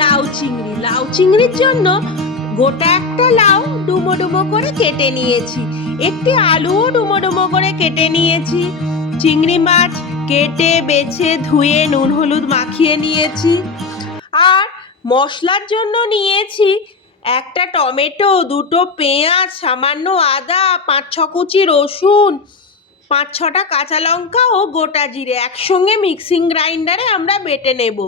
লাউ চিংড়ি। লাউ চিংড়ির জন্য গোটা একটা লাউ ডুমো ডুমো করে কেটে নিয়েছি। একটি আলুও ডুমো ডুমো করে কেটে নিয়েছি। চিংড়ি মাছ কেটে, বেছে, ধুয়ে, নুন, হলুদ মাখিয়ে নিয়েছি। আর মশলার জন্য নিয়েছি একটা টমেটো, দুটো পেঁয়াজ, সামান্য আদা পাঁচ ছ কুচি রসুন পাঁচ ছটা কাঁচা লঙ্কা ও গোটা জিরে একসঙ্গে মিক্সিং গ্রাইন্ডারে আমরা বেটে নেব।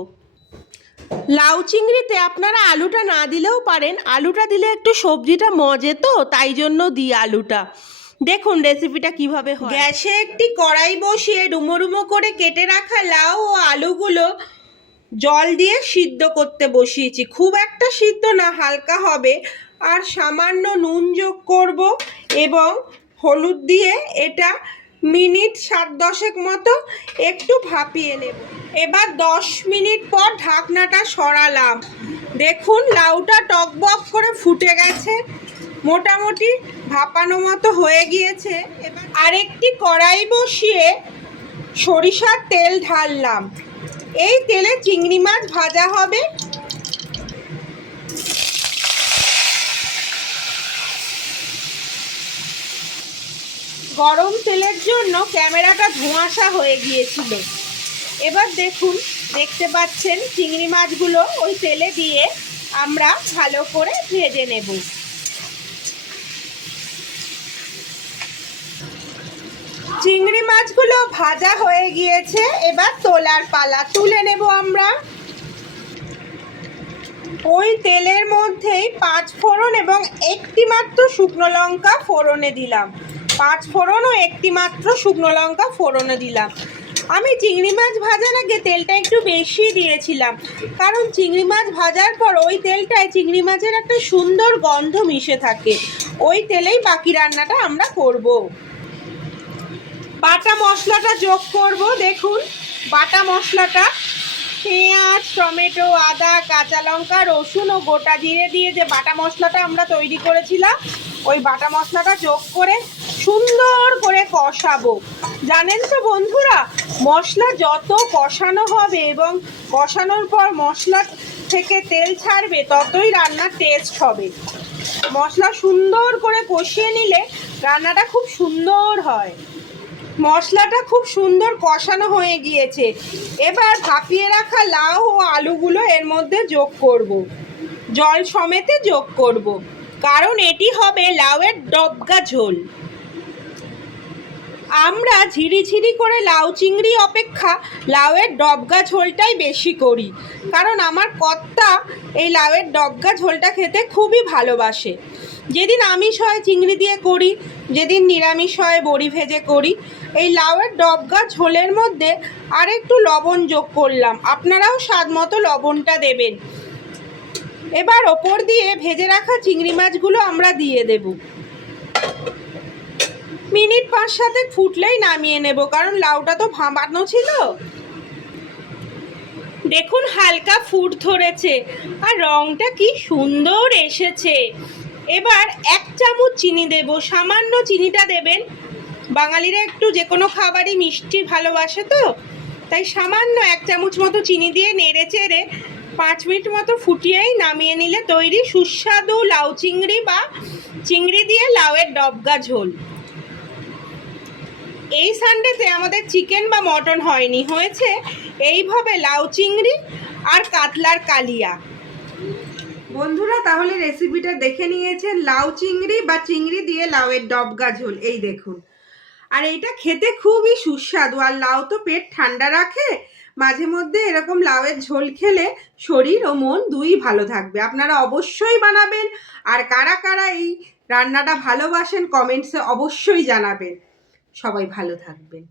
লাউ চিংড়িতে আপনারা আলুটা না দিলেও পারেন। আলুটা দিলে একটু সবজিটা মজে তো, তাই জন্য দিই আলুটা। দেখুন রেসিপিটা কীভাবে হয়। গ্যাসে একটি কড়াই বসিয়ে ডুমো ডুমো করে কেটে রাখা লাউ ও আলুগুলো জল দিয়ে সিদ্ধ করতে বসিয়েছি। খুব একটা সিদ্ধ না, হালকা হবে। আর সামান্য নুন যোগ করব এবং হলুদ দিয়ে এটা মিনিট সাত দশেক মতো একটু ভাপিয়ে নেব। এবার দশ মিনিট পর ঢাকনাটা সরালাম। দেখুন, লাউটা টকবক করে ফুটে গেছে। মোটামুটি ভাপানো মতো হয়ে গিয়েছে। এবার আরেকটি কড়াই বসিয়ে সরিষার তেল ঢাললাম। এই তেলে চিংড়ি মাছ ভাজা হবে। গরম তেলের জন্য ক্যামেরাটা ধোঁয়াশা হয়ে গিয়েছিল। এবার দেখুন, দেখতে পাচ্ছেন চিংড়ি মাছগুলো ওই তেলে দিয়ে আমরা ভালো করে ভেজে নেব। চিংড়ি মাছগুলো ভাজা হয়ে গিয়েছে, এবার তোলার পালা তুলে নেব আমরা। ওই তেলের মধ্যেই পাঁচ ফোড়ন এবং একটি মাত্র শুকনো লঙ্কা ফোড়নে দিলাম। পাঁচ ফোড়ন ও একটি মাত্র শুকনো লঙ্কা ফোড়নে দিলাম। আমি চিংড়ি মাছ ভাজার আগে তেলটা একটু বেশি দিয়েছিলাম, কারণ চিংড়ি মাছ ভাজার পর ওই তেলটায় চিংড়ি মাছের একটা সুন্দর গন্ধ মিশে থাকে। ওই তেলেই বাকি রান্নাটা আমরা করব। বাটা মশলাটা যোগ করব, দেখুন। বাটা মশলাটা, পেঁয়াজ, টমেটো, আদা, কাঁচা লঙ্কা, রসুন ও গোটা জিরে দিয়ে যে বাটা মশলাটা আমরা তৈরি করেছিলাম, ওই বাটা মশলাটা যোগ করে সুন্দর করে কষাবো। জানেন তো বন্ধুরা, মশলা যত কষানো হবে এবং কষানোর পর মশলা থেকে তেল ছাড়বে, ততই রান্নার টেস্ট হবে। মশলা সুন্দর করে কষিয়ে নিলে রান্নাটা খুব সুন্দর হয়। মশলাটা খুব সুন্দর কষানো হয়ে গিয়েছে। এবার ভাপিয়ে রাখা লাউ ও আলুগুলো এর মধ্যে যোগ করব। জল সমেতে যোগ করব। কারণ এটি হবে লাউয়ের ডবগা ঝোল। আমরা ঝিরিঝিরি করে লাউ চিংড়ি অপেক্ষা লাউয়ের ডবগা ঝোলটাই বেশি করি। কারণ আমার কর্তা এই লাউয়ের ডবগা ঝোলটা খেতে খুবই ভালোবাসে। যেদিন আমিষ হয় চিংড়ি দিয়ে করি, যেদিন নিরামিষ হয় বড়ি ভেজে করি, এই লাউয়ের ডবগা ঝোলের মধ্যে আর একটু লবণ যোগ করলাম। আপনারাও স্বাদ মতো লবণটা দেবেন। এবার ওপর দিয়ে ভেজে রাখা চিংড়ি মাছগুলো আমরা দিয়ে দেব। মিনিট পাঁচ সাথে ফুটলেই নামিয়ে নেব, কারণ লাউটা তো ভাবানো ছিল। দেখুন হালকা ফুট ধরেছে, আর রংটা কি সুন্দর এসেছে। এবার এক চামচ চিনি দেব, সামান্য চিনিটা দেবেন। বাঙালিরা একটু যে কোনো খাবারই মিষ্টি ভালোবাসে তো, তাই সামান্য এক চামচ মতো চিনি দিয়ে নেড়ে চেড়ে পাঁচ মিনিট মতো ফুটিয়েই নামিয়ে নিলে তৈরি সুস্বাদু লাউ চিংড়ি বা চিংড়ি দিয়ে লাউয়ের ডবগা ঝোল। এই সানডেতে আমাদের চিকেন বা মটন হয়নি, হয়েছে এইভাবে লাউ চিংড়ি আর কাতলার কালিয়া। বন্ধুরা, তাহলে রেসিপিটা দেখে নিয়েছেন। লাউ চিংড়ি বা চিংড়ি দিয়ে লাউয়ের ডবগা ঝোল, এই দেখুন। আর এইটা খেতে খুবই সুস্বাদু, আর লাউ তো পেট ঠান্ডা রাখে, মাঝে মধ্যে এরকম লাউয়ের ঝোল খেলে শরীর ও মন দুই ভালো থাকবে। আপনারা অবশ্যই বানাবেন, আর কারা কারা এই রান্নাটা ভালোবাসেন কমেন্টসে অবশ্যই জানাবেন। সবাই ভালো থাকবেন।